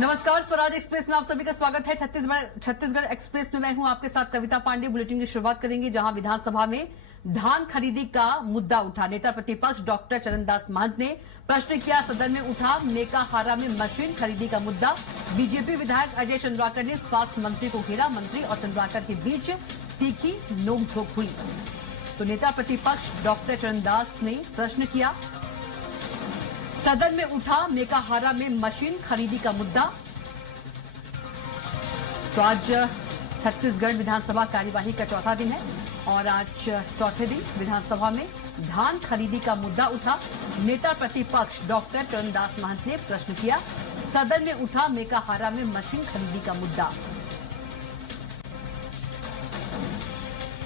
नमस्कार, स्वराज एक्सप्रेस में आप सभी का स्वागत है। छत्तीसगढ़ एक्सप्रेस में मैं हूं आपके साथ कविता पांडे। बुलेटिन की शुरुआत करेंगे जहां विधानसभा में धान खरीदी का मुद्दा उठा। नेता प्रतिपक्ष डॉक्टर चरणदास महंत ने प्रश्न किया, सदन में उठा मेकाहारा में मशीन खरीदी का मुद्दा। बीजेपी विधायक अजय चंद्राकर ने स्वास्थ्य मंत्री को घेरा। मंत्री और चंद्राकर के बीच तीखी नोकझोंक हुई। तो नेता प्रतिपक्ष डॉक्टर चरणदास ने प्रश्न किया, सदन में उठा मेकाहारा में मशीन खरीदी का मुद्दा। तो आज छत्तीसगढ़ विधानसभा कार्यवाही का चौथा दिन है और आज चौथे दिन विधानसभा में धान खरीदी का मुद्दा उठा। नेता प्रतिपक्ष डॉक्टर चरणदास महंत ने प्रश्न किया, सदन में उठा मेकाहारा में मशीन खरीदी का मुद्दा।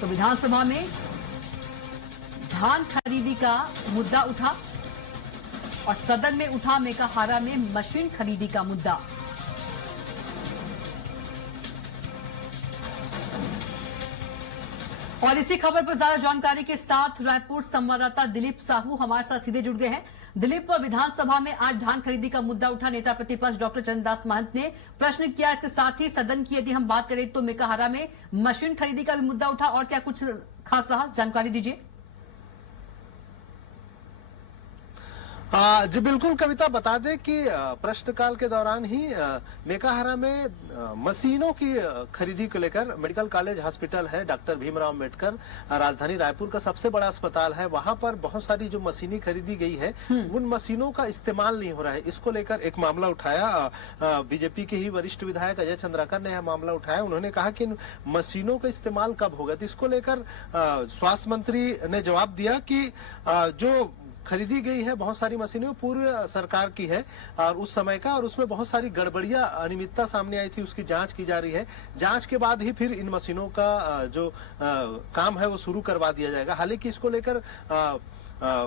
तो विधानसभा में धान खरीदी का मुद्दा उठा और सदन में उठा मेकाहारा में मशीन खरीदी का मुद्दा। और इसी खबर पर ज्यादा जानकारी के साथ रायपुर संवाददाता दिलीप साहू हमारे साथ सीधे जुड़ गए हैं। दिलीप, विधानसभा में आज धान खरीदी का मुद्दा उठा। नेता प्रतिपक्ष डॉक्टर चरणदास महंत ने प्रश्न किया। इसके साथ ही सदन की यदि हम बात करें तो मेकाहारा में मशीन खरीदी का भी मुद्दा उठा। और क्या कुछ खास रहा, जानकारी दीजिए। जी बिल्कुल कविता, बता दें कि प्रश्नकाल के दौरान ही मेकाहारा में मशीनों की खरीदी को लेकर मेडिकल कॉलेज हॉस्पिटल है, डॉक्टर भीमराव अंबेडकर, राजधानी रायपुर का सबसे बड़ा अस्पताल है। वहां पर बहुत सारी जो मशीनें खरीदी गई है उन मशीनों का इस्तेमाल नहीं हो रहा है। इसको लेकर एक मामला उठाया। बीजेपी के ही वरिष्ठ विधायक अजय चंद्राकर ने यह मामला उठाया। उन्होंने कहा कि मशीनों का इस्तेमाल कब होगा। तो इसको लेकर स्वास्थ्य मंत्री ने जवाब दिया कि जो खरीदी गई है बहुत सारी मशीनें पूर्व सरकार की है और उस समय का, और उसमें बहुत सारी गड़बड़ियां अनियमितता सामने आई थी, उसकी जांच की जा रही है। जांच के बाद ही फिर इन मशीनों का जो काम है वो शुरू करवा दिया जाएगा। हालांकि इसको लेकर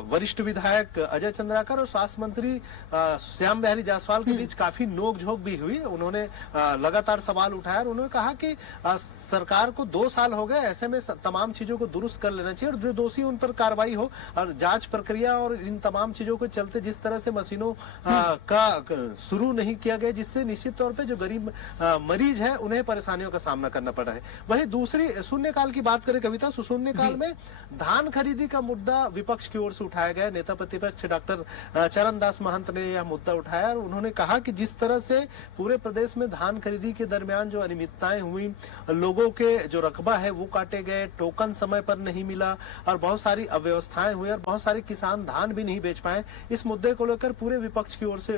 वरिष्ठ विधायक अजय चंद्राकर और स्वास्थ्य मंत्री श्याम बिहारी जायसवाल के बीच काफी नोकझोंक भी हुई। उन्होंने लगातार सवाल उठाया और उन्होंने कहा कि सरकार को 2 साल हो गए, ऐसे में तमाम चीजों को दुरुस्त कर लेना चाहिए और जो दोषी उन पर कार्रवाई हो। और जांच प्रक्रिया और इन तमाम चीजों के चलते जिस तरह से मशीनों का शुरू नहीं किया गया, जिससे निश्चित तौर पे जो गरीब मरीज है उन्हें परेशानियों का सामना करना पड़ा है। वहीं दूसरी शून्यकाल की बात करें कविता, शून्यकाल में धान खरीदी का मुद्दा विपक्ष की ओर से उठाया गया। नेता प्रतिपक्ष डॉक्टर चरणदास महंत ने यह मुद्दा उठाया और उन्होंने कहा कि जिस तरह से पूरे प्रदेश में धान खरीदी के दरमियान जो अनियमितताएं हुई, लोगों के जो रकबा है वो काटे गए, टोकन समय पर नहीं मिला और बहुत सारी अव्यवस्थाएं हुई और बहुत सारे किसान धान भी नहीं बेच पाए। इस मुद्दे को लेकर पूरे विपक्ष की ओर से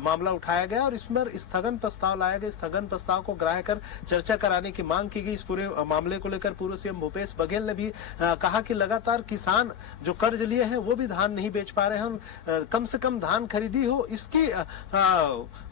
मामला उठाया गया और इस पर स्थगन प्रस्ताव लाया गया। स्थगन प्रस्ताव को ग्राह्य कर चर्चा कराने की मांग की गई। इस पूरे मामले को लेकर पूर्व सीएम भूपेश बघेल ने भी कहा कि लगातार किसान जो कर्ज लिए हैं वो भी धान नहीं बेच पा रहे हैं। कम से कम धान खरीदी हो, इसकी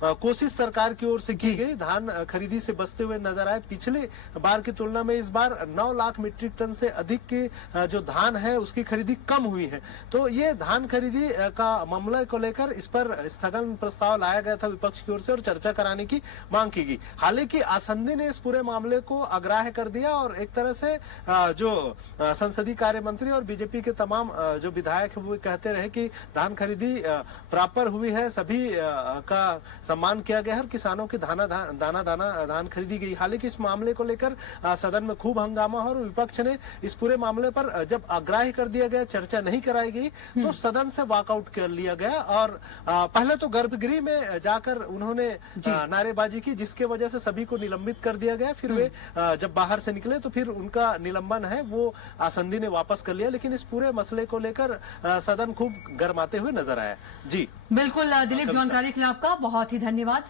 कोशिश सरकार की ओर से की गई। धान खरीदी से बचते हुए नजर आए। पिछले बार की तुलना में इस बार 9 लाख मीट्रिक टन से अधिक की जो धान है उसकी खरीदी कम हुई है। तो ये धान खरीदी का मामला को लेकर इस पर स्थगन प्रस्ताव लाया गया था विपक्ष की ओर से और चर्चा कराने की मांग की गई। हालांकि आसंदी ने इस पूरे मामले को अग्राह्य कर दिया और एक तरह से जो संसदीय कार्य मंत्री और बीजेपी के तमाम जो विधायक है वो कहते रहे कि धान खरीदी प्रॉपर हुई है, सभी का सम्मान किया गया है और किसानों की दाना धान खरीदी गई। हालांकि इस मामले को लेकर सदन में खूब हंगामा हो और विपक्ष ने इस पूरे मामले पर जब अग्राह्य कर दिया गया, चर्चा नहीं कराई गई, तो सदन से वॉकआउट कर लिया गया और पहले तो गर्भगृह में जाकर उन्होंने नारेबाजी की, जिसके वजह से सभी को निलंबित कर दिया गया। फिर वे जब बाहर से निकले तो फिर उनका निलंबन है वो आसंदी ने वापस कर लिया। लेकिन इस पूरे मसले को लेकर सदन खूब गर्माते हुए नजर आया। जी बिल्कुल दिलीप, जानकारी के लिए आपका बहुत ही धन्यवाद।